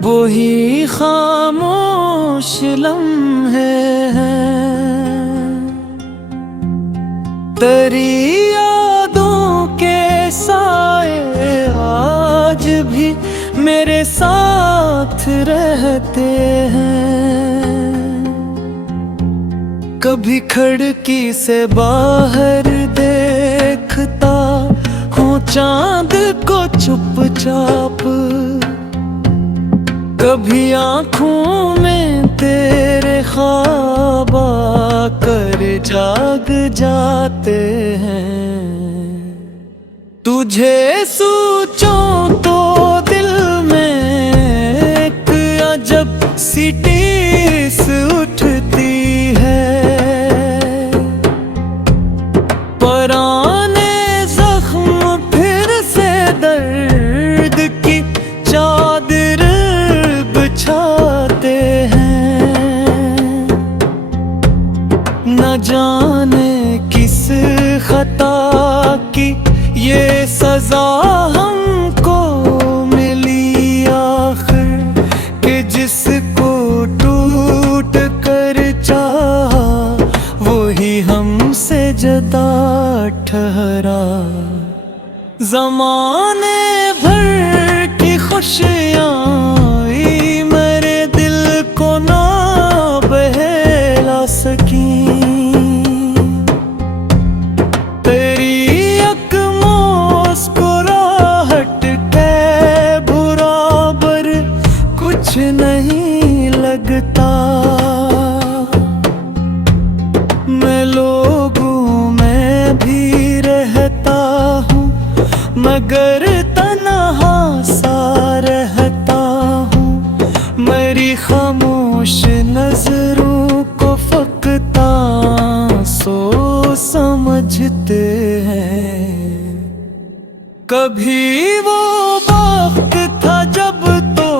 वही खामोश लम्हे हैं। तेरी यादों के साए आज भी मेरे साथ रहते हैं। कभी खिड़की से बाहर देखता हूँ चांद को चुपचाप, कभी आँखों में तेरे ख्वाब आकर जाग जाते हैं। तुझे सोचूं तो दिल में एक अजब सी टीस उठती है। पुराने जख्म फिर से दर्द की चादर बिछाते हैं। न जाने किस खता की ये सजा हमको मिली आखिर, कि जिसको टूट कर चाहा वही हमसे जुदा ठहरा। ज़माने भर की खुशियाँ मेरे दिल को ना बहला सकी। तेरी एक मुस्कुराहट के बराबर कुछ नहीं लगता। मैं लोगों में भी रहता हूँ मगर तन्हा सा रहता हूँ। मेरी खामोश नजरों को फकता सो समझते हैं। कभी वो वक्त था जब तो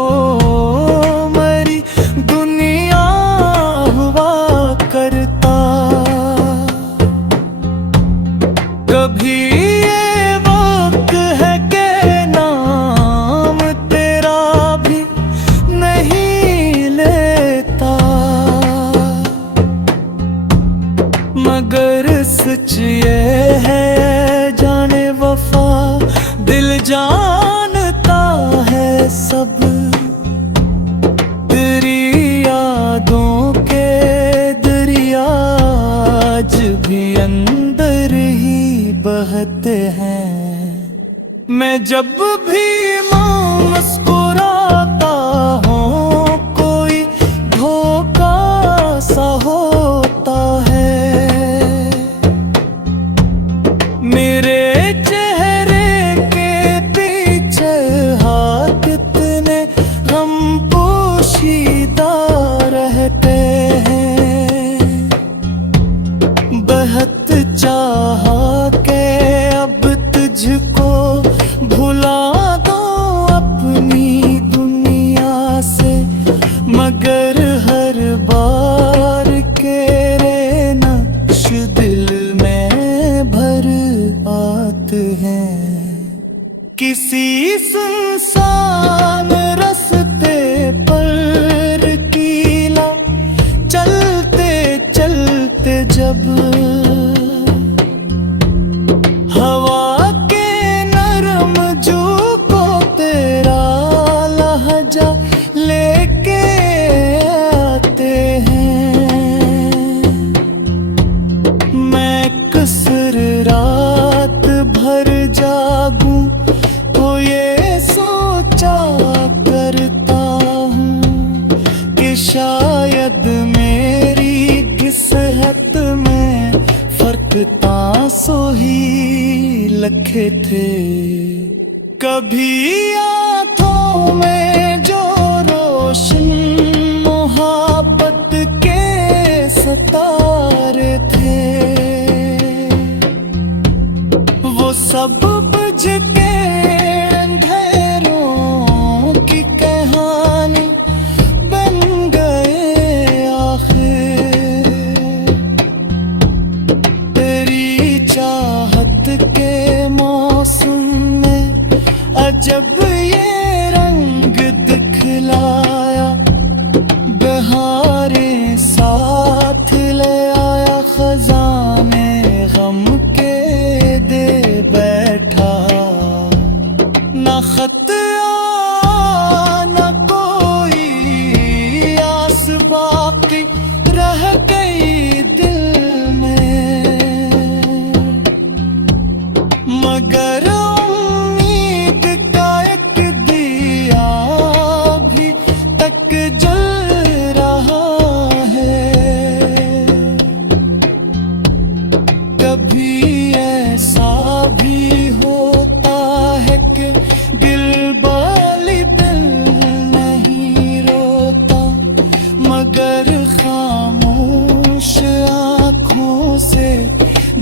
मेरी दुनिया हुआ करता, कभी ये वक्त है के नाम तेरा भी नहीं लेता। मगर सच ये है जाने वफा दिल जानता है सब। तेरी यादों के दरिया आज भी अंदर ही बहते हैं। मैं जब भी मुस्कुराता हूँ कोई धोखा सा होता है। मेरे चेहरे के पीछे हाथ कितने गम पोशीदा रहते हैं। बहुत चाहा के अब तुझको भुला दो अपनी दुनिया से, मगर हर बार के नक्श दिल में भर आते हैं। किसी सुनसान रास्ते पर कीला चलते चलते जब हवा के नरम झोंकों तेरा लहजा लेके आते हैं। मैं कसर रात भर जागूं तो ये सोचा करता हूँ कि शायद मेरी किस्मत में फर्क तासो ही लखे थे। कभी आँखों में जो रोशन मोहब्बत के सितारे थे वो सब बुझ के अंधेरों की कहानी बन गए आखिर। तेरी चाहत के मौसम में अजब मगर खामोश आँखों से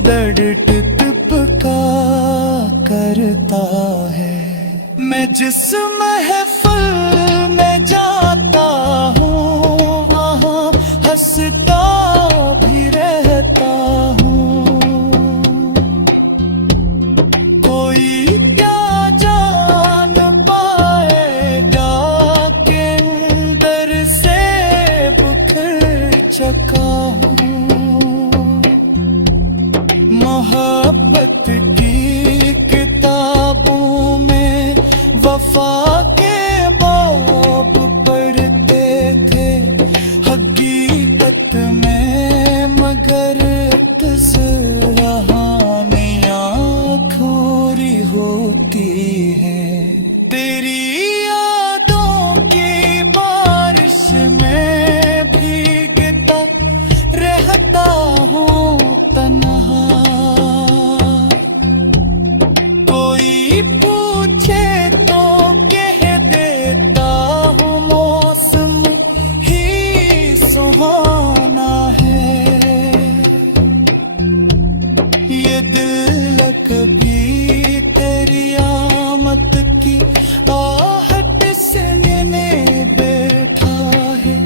दर्द टपका करता है। मैं जिस महफिल में जाता हूँ वहाँ हंसता भी रहता हूँ। कोई क्या जान पाएगा कि अंदर से बिखर चुका हूँ। मोहब्बत की किताबों में वफा के बाब पढ़ते थे हकीकत में, मगर कहानियाँ खोरी होती है। तेरी यादों की बारिश में भीगता रहता हूँ तन्हा। कोई पूछे तो कह देता हूँ मौसम ही सुहाना है। ये दिल कभी तेरी आमद की आहट सुनने बैठा है।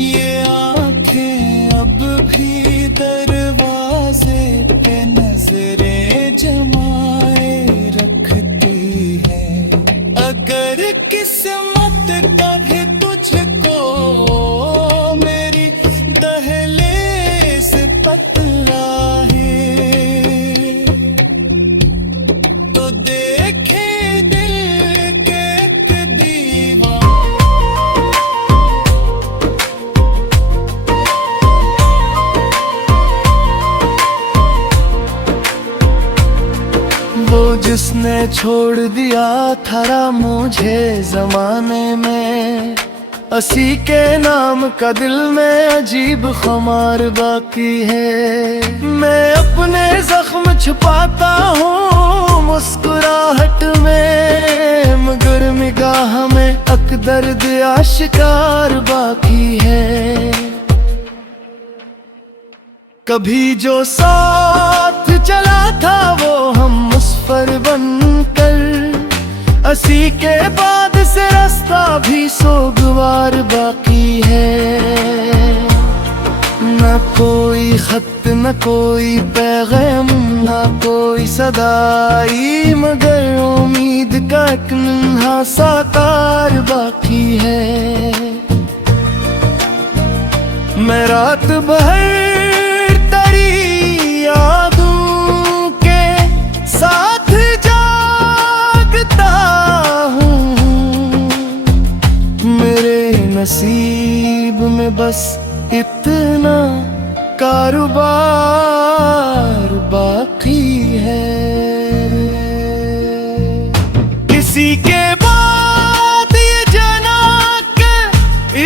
ये आंखें अब भी दरवाजे पे नजरें जमाए रखती है। अगर किस्मत कभी तुझको मेरी दहलीज पतराहे तो देखे दिल के एक दीवार। वो जिसने छोड़ दिया था मुझे जमाने में, असी के नाम का दिल में अजीब खुमार बाकी है। मैं अपने जख्म छुपाता हूँ मुस्कुराहट में, मगर निगाह में अकदर्द आशिकार बाकी है। कभी जो साथ चला था वो हम मुसफर बनकर, असी के बाद से रास्ता भी सोगवार बाकी है। न कोई खत न कोई पैगाम न कोई सदाई, मगर उम्मीद का एक नन्हा सा तार बाकी है। मैं रात भर तेरी यादों के साथ जागता हूँ। मेरे नसीब में बस इतना कारोबार बाकी है। किसी के बाद ये जना के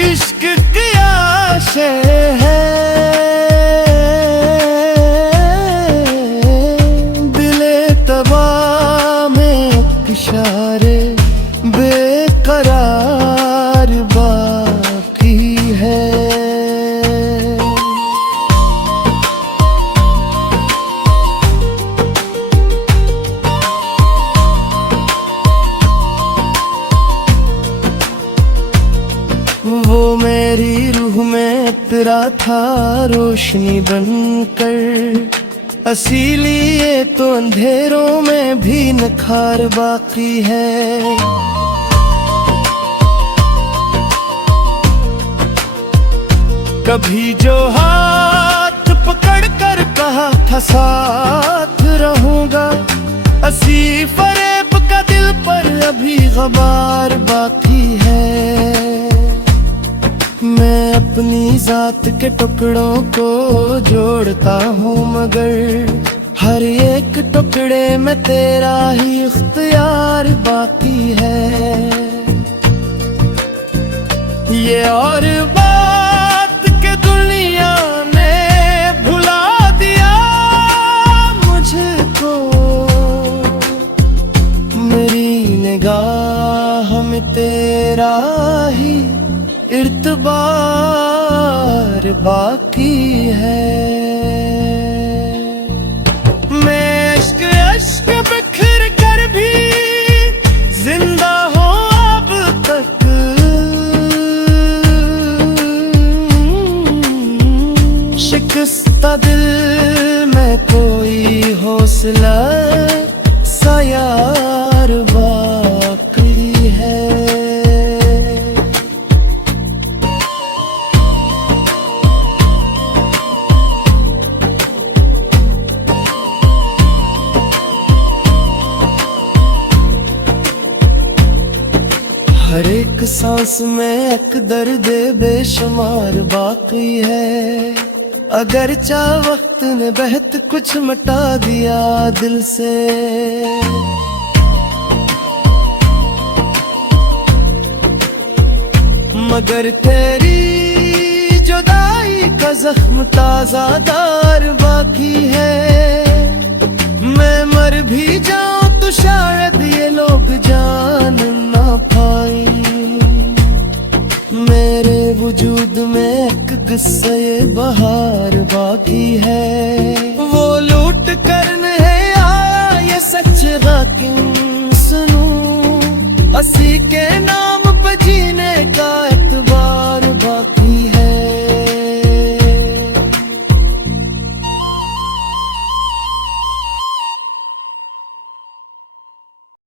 इश्क की आशा है। दिले तबा में इशारे बेकरार बाकी है। वो मेरी रूह में तेरा था रोशनी बनकर, इसीलिए तो अंधेरों में भी निखार बाकी है। कभी जो हाथ पकड़ कर कहा था साथ रहूंगा, असी फरेब का दिल पर अभी गबार बाकी है। मैं अपनी जात के टुकड़ों को जोड़ता हूँ, मगर हर एक टुकड़े में तेरा ही इख्तियार बाकी है। ये और बात के दुनिया ने भुला दिया मुझको, मेरी निगाह में तेरा ही इर्तिबात यार बाकी है। मैं इश्क अश्क बिखर कर भी जिंदा हो अब तक, शिकस्ता दिल में कोई हौसला सा यार बाकी है। हर एक सांस में एक दर्द बेशुमार बाकी है। अगर चाह वक्त ने बहत कुछ मिटा दिया दिल से, मगर तेरी जुदाई का जख्म ताज़ादार बाकी है। मैं मर भी जाऊं तो शायद ये लोग जान ना पाए, मेरे वजूद में एक किस्सा ये बहार